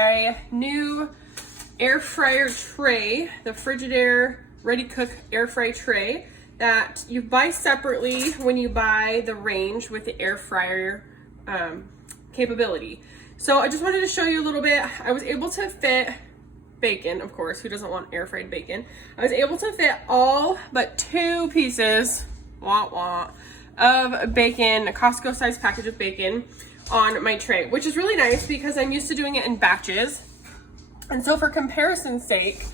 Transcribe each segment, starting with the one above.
my new air fryer tray, the Frigidaire ReadyCook air fry tray that you buy separately when you buy the range with the air fryer capability. So I just wanted to show you a little bit. I was able to fit bacon, of course, who doesn't want air fried bacon? I was able to fit all but 2 pieces of bacon, a Costco size package of bacon on my tray, which is really nice because I'm used to doing it in batches. And so for comparison's sake,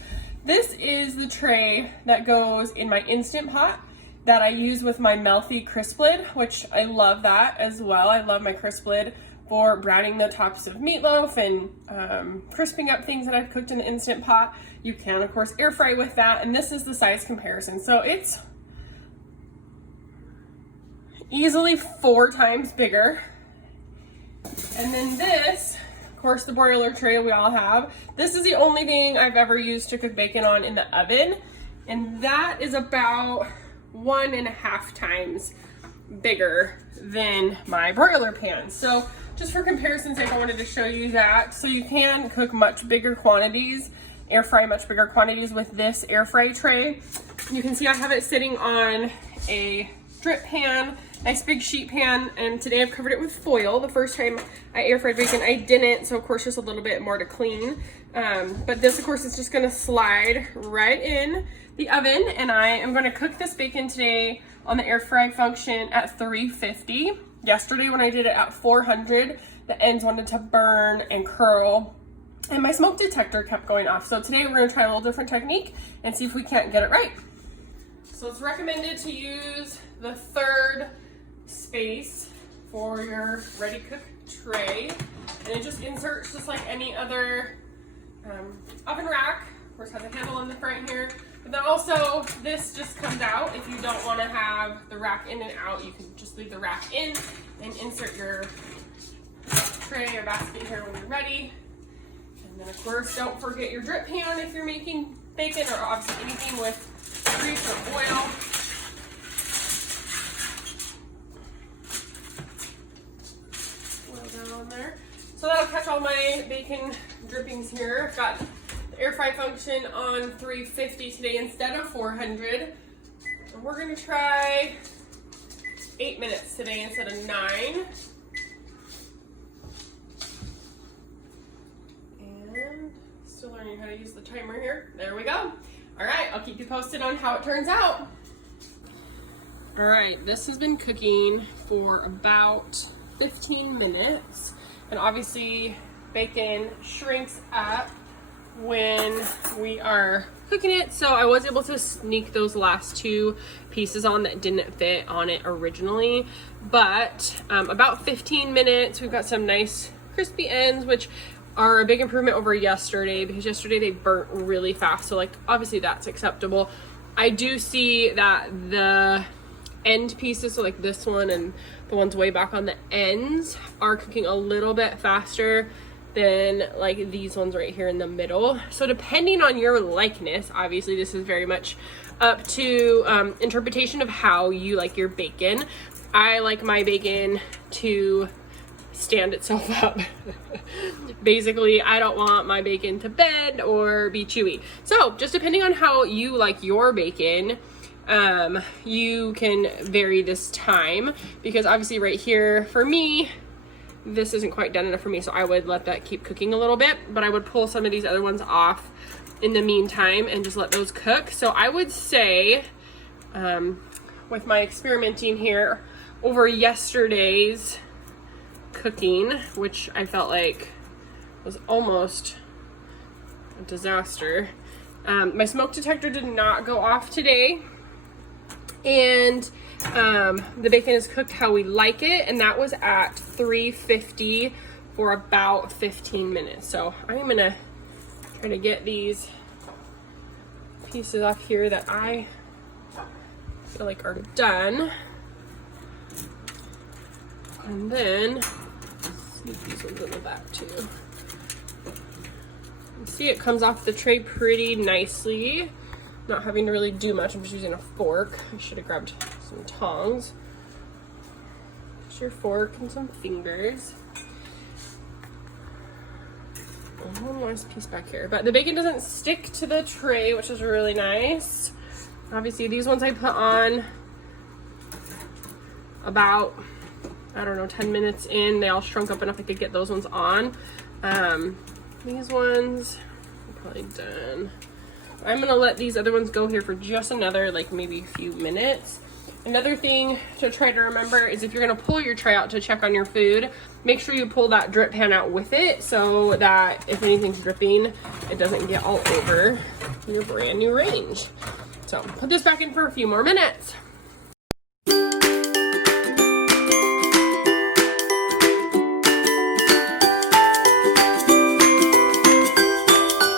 this is the tray that goes in my Instant Pot that I use with my Melty crisp lid, which I love that as well. I love my crisp lid for browning the tops of meatloaf and crisping up things that I've cooked in the Instant Pot. You can, of course, air fry with that, and this is the size comparison. So it's easily 4 times bigger. And then this, of course, the broiler tray we all have. This is the only thing I've ever used to cook bacon on in the oven, and that is about 1.5 times bigger than my broiler pan. So just for comparison's sake, I wanted to show you that. So you can cook much bigger quantities, air fry much bigger quantities with this air fry tray. You can see I have it sitting on a drip pan, nice big sheet pan, and today I've covered it with foil. The first time I air fried bacon, I didn't, so of course just a little bit more to clean. But this, of course, is just gonna slide right in the oven, and I am gonna cook this bacon today on the air fry function at 350. Yesterday when I did it at 400, the ends wanted to burn and curl, and my smoke detector kept going off. So today we're gonna try a little different technique and see if we can't get it right. So it's recommended to use the 3rd space for your ReadyCook tray, and it just inserts just like any other oven rack. Of course, has a handle on the front here, but then also this just comes out. If you don't want to have the rack in and out, you can just leave the rack in and insert your tray or basket here when you're ready. And then, of course, don't forget your drip pan if you're making bacon, or obviously anything with grease or oil. On there. So that'll catch all my bacon drippings here. I've got the air fry function on 350 today instead of 400. And we're gonna try 8 minutes today instead of 9. And still learning how to use the timer here. There we go. All right, I'll keep you posted on how it turns out. All right, this has been cooking for about 15 minutes, and obviously bacon shrinks up when we are cooking it, so I was able to sneak those last 2 pieces on that didn't fit on it originally. But about 15 minutes, we've got some nice crispy ends, which are a big improvement over yesterday, because yesterday they burnt really fast, so like obviously that's acceptable. I do see that the end pieces, so like this one and the ones way back on the ends, are cooking a little bit faster than like these ones right here in the middle. So depending on your likeness, obviously this is very much up to interpretation of how you like your bacon. I like my bacon to stand itself up. Basically, I don't want my bacon to bend or be chewy. So just depending on how you like your bacon, you can vary this time, because obviously right here for me, this isn't quite done enough for me, so I would let that keep cooking a little bit, but I would pull some of these other ones off in the meantime and just let those cook. So I would say, with my experimenting here over yesterday's cooking, which I felt like was almost a disaster, my smoke detector did not go off today, and the bacon is cooked how we like it, and that was at 350 for about 15 minutes. So I'm gonna try to get these pieces off here that I feel like are done, and then sneak these ones in the back too. You see it comes off the tray pretty nicely, not having to really do much. I'm just using a fork. I should have grabbed some tongs. Just your fork and some fingers. one last piece back here. But the bacon doesn't stick to the tray, which is really nice. Obviously, these ones I put on about, I don't know, 10 minutes in. They all shrunk up enough I could get those ones on. These ones are probably done. I'm gonna let these other ones go here for just another, like maybe a few minutes. Another thing to try to remember is if you're gonna pull your tray out to check on your food, make sure you pull that drip pan out with it so that if anything's dripping, it doesn't get all over your brand new range. So put this back in for a few more minutes.